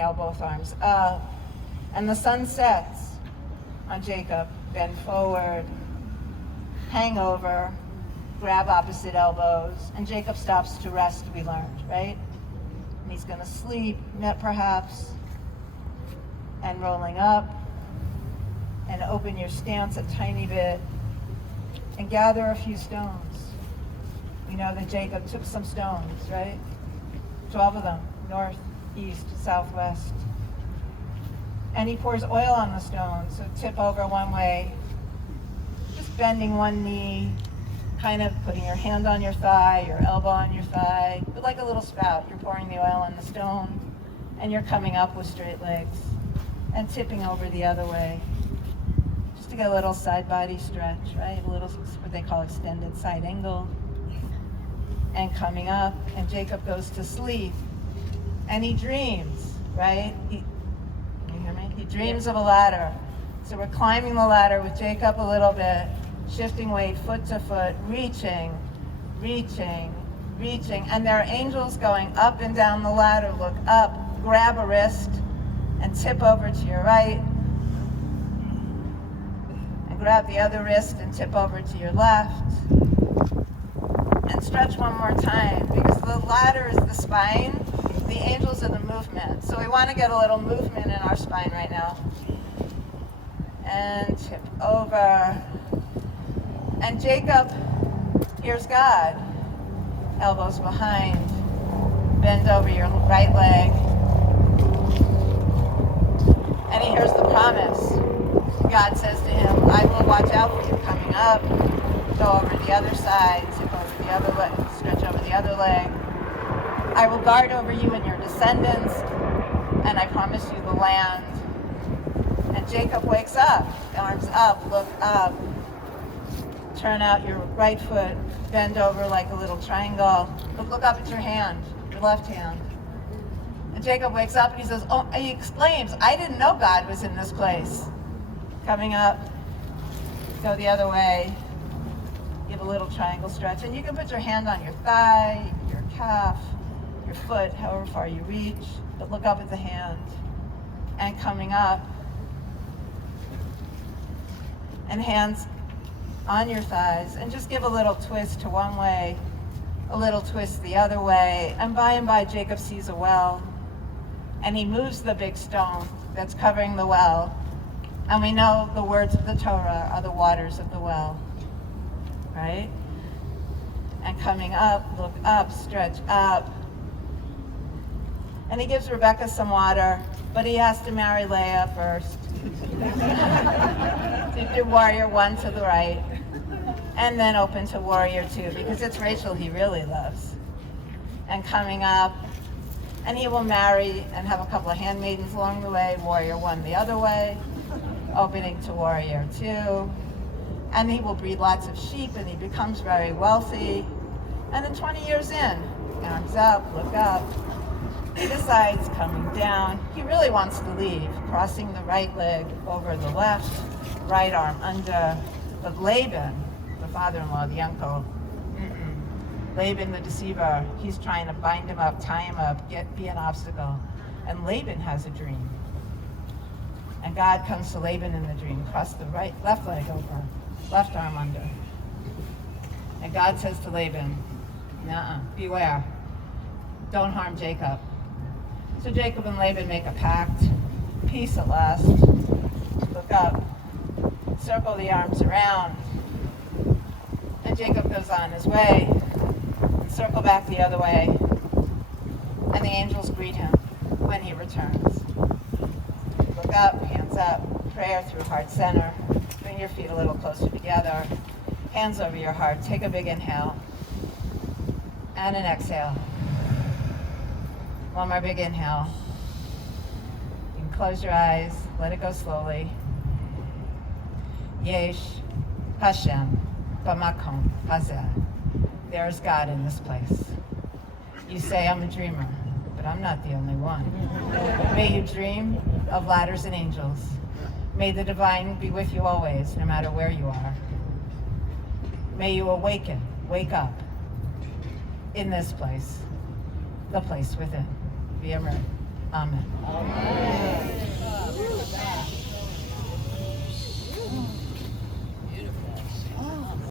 inhale both arms up. And the sun sets on Jacob. Bend forward, hang over, grab opposite elbows. And Jacob stops to rest, we learned, right? And he's going to sleep, perhaps. And rolling up. And open your stance a tiny bit. And gather a few stones. We know that Jacob took some stones, right? 12 of them, north, east, southwest. And he pours oil on the stones, so tip over one way, just bending one knee, kind of putting your hand on your thigh, your elbow on your thigh, but like a little spout. You're pouring the oil on the stone, and you're coming up with straight legs, and tipping over the other way, just to get a little side body stretch, right? A little, what they call extended side angle. And coming up, and Jacob goes to sleep, and he dreams, right? Can you hear me? He dreams of a ladder. So we're climbing the ladder with Jacob a little bit, shifting weight foot to foot, reaching, and there are angels going up and down the ladder. Look up, grab a wrist, and tip over to your right, and grab the other wrist and tip over to your left. And stretch one more time, because the ladder is the spine, the angels are the movement. So we want to get a little movement in our spine right now. And tip over. And Jacob hears God. Elbows behind. Bend over your right leg. And he hears the promise. God says to him, I will watch out for you coming up. Go over the other side, tip over the other leg, stretch over the other leg. I will guard over you and your descendants, and I promise you the land. And Jacob wakes up, arms up, look up. Turn out your right foot, bend over like a little triangle. But look up at your hand, your left hand. And Jacob wakes up and he says, he exclaims, I didn't know God was in this place. Coming up, go the other way. Give a little triangle stretch, and you can put your hand on your thigh, your calf, your foot, however far you reach, but look up at the hand. And coming up, and hands on your thighs, and just give a little twist to one way, a little twist the other way, and by Jacob sees a well, and he moves the big stone that's covering the well, and we know the words of the Torah are the waters of the well. Right? And coming up, look up, stretch up. And he gives Rebecca some water, but he has to marry Leah first. Do warrior 1 to the right, and then open to warrior 2, because it's Rachel he really loves. And coming up, and he will marry and have a couple of handmaidens along the way, warrior 1 the other way, opening to warrior 2. And he will breed lots of sheep, and he becomes very wealthy. And then 20 years in, arms up, look up, he decides coming down. He really wants to leave, crossing the right leg over the left, right arm under. But Laban, the father-in-law, the uncle, Laban the deceiver, he's trying to bind him up, tie him up, be an obstacle. And Laban has a dream. And God comes to Laban in the dream, cross the left leg over. Left arm under. And God says to Laban, beware. Don't harm Jacob. So Jacob and Laban make a pact. Peace at last. Look up. Circle the arms around. And Jacob goes on his way. Circle back the other way. And the angels greet him when he returns. Look up, hands up, prayer through heart center. Bring your feet a little closer together. Hands over your heart. Take a big inhale. And an exhale. One more big inhale. You can close your eyes. Let it go slowly. Yesh Hashem b'makom hazeh. There is God in this place. You say I'm a dreamer, but I'm not the only one. May you dream of ladders and angels. May the divine be with you always, no matter where you are. May you awaken, wake up in this place, the place within. Be Amen.